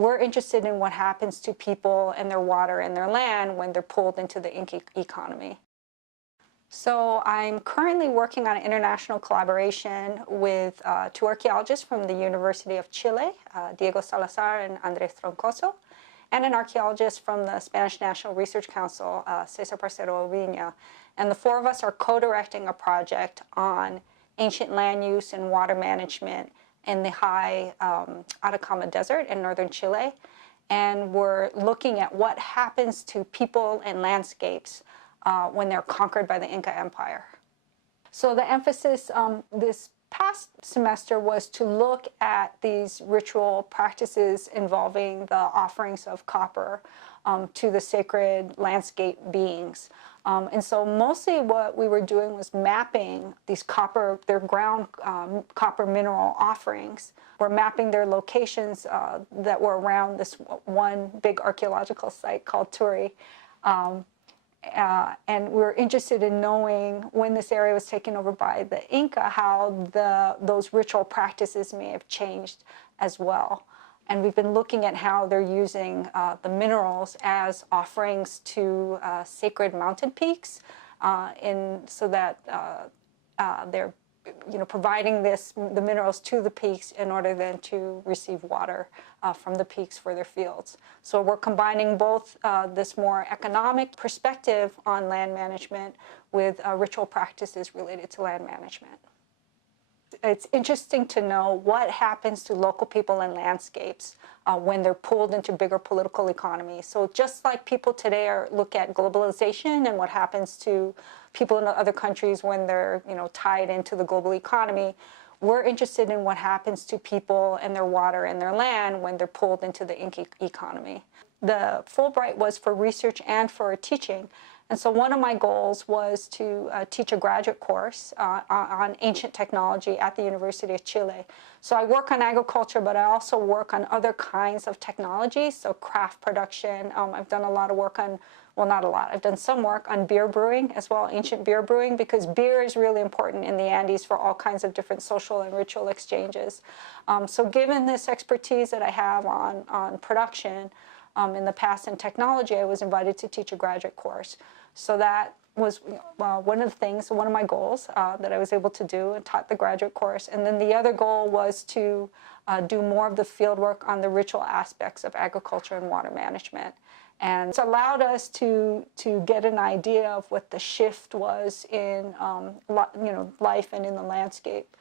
we're interested in what happens to people and their water and their land when they're pulled into the Inca economy. So I'm currently working on an international collaboration with two archaeologists from the University of Chile, Diego Salazar and Andrés Troncoso, and an archaeologist from the Spanish National Research Council, Cesar Parcero Viña. And the four of us are co-directing a project on ancient land use and water management in the high Atacama Desert in northern Chile. And we're looking at what happens to people and landscapes when they're conquered by the Inca Empire. So the emphasis this past semester was to look at these ritual practices involving the offerings of copper to the sacred landscape beings. And so mostly what we were doing was mapping these their ground copper mineral offerings. We're mapping their locations that were around this one big archaeological site called Turi. And we were interested in knowing when this area was taken over by the Inca, how those ritual practices may have changed as well. And we've been looking at how they're using the minerals as offerings to sacred mountain peaks, so that they're providing the minerals to the peaks in order then to receive water from the peaks for their fields. So we're combining both this more economic perspective on land management with ritual practices related to land management. It's interesting to know what happens to local people and landscapes when they're pulled into bigger political economies. So just like people today look at globalization and what happens to people in other countries when they're tied into the global economy, we're interested in what happens to people and their water and their land when they're pulled into the Inca economy. The Fulbright was for research and for teaching. And so one of my goals was to teach a graduate course on ancient technology at the University of Chile. So I work on agriculture, but I also work on other kinds of technology, so craft production. I've done a lot of work on, well, not a lot, I've done some work on beer brewing as well, ancient beer brewing, because beer is really important in the Andes for all kinds of different social and ritual exchanges. So given this expertise that I have on production in the past in technology, I was invited to teach a graduate course. So that was one of my goals that I was able to do and taught the graduate course. And then the other goal was to do more of the field work on the ritual aspects of agriculture and water management. And it's allowed us to get an idea of what the shift was in life and in the landscape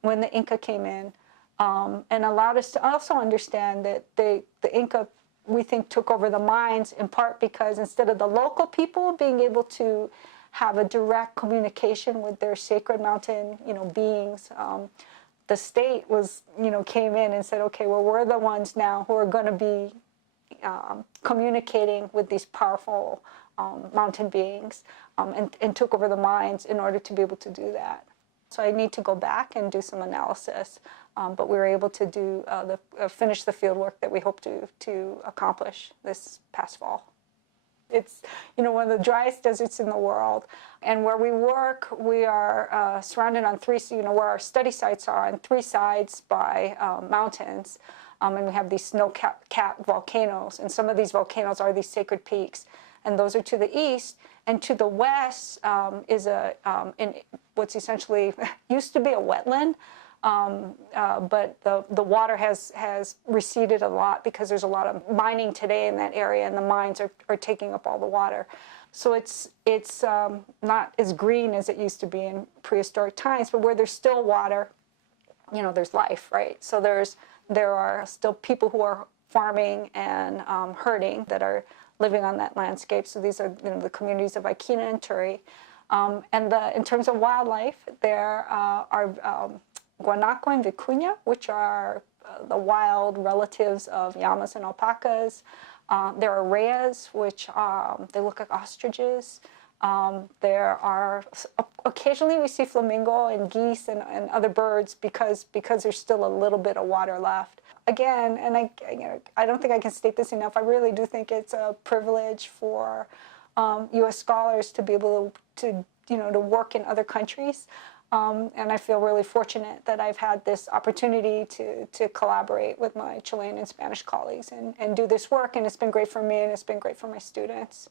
when the Inca came in, and allowed us to also understand that the Inca, we think, took over the mines in part because instead of the local people being able to have a direct communication with their sacred mountain, beings, the state came in and said, okay, well, we're the ones now who are going to be communicating with these powerful mountain beings, and took over the mines in order to be able to do that. So I need to go back and do some analysis, but we were able to finish the field work that we hope to accomplish this past fall. It's one of the driest deserts in the world, and where we work, we are surrounded on where our study sites are on three sides by mountains, and we have these snow-capped volcanoes, and some of these volcanoes are these sacred peaks, and those are to the east. And to the west is what's essentially used to be a wetland, but the water has receded a lot because there's a lot of mining today in that area, and the mines are taking up all the water. So it's not as green as it used to be in prehistoric times, but where there's still water, there's life, right? So there are still people who are farming and herding that are living on that landscape. So these are the communities of Aikina and Turi. And in terms of wildlife, there are guanaco and vicuña, which are the wild relatives of llamas and alpacas. There are rheas, which they look like ostriches. There are occasionally we see flamingo and geese and other birds because there's still a little bit of water left. Again, and I don't think I can state this enough, I really do think it's a privilege for U.S. scholars to be able to work in other countries And I feel really fortunate that I've had this opportunity to collaborate with my Chilean and Spanish colleagues and do this work. And it's been great for me, and it's been great for my students.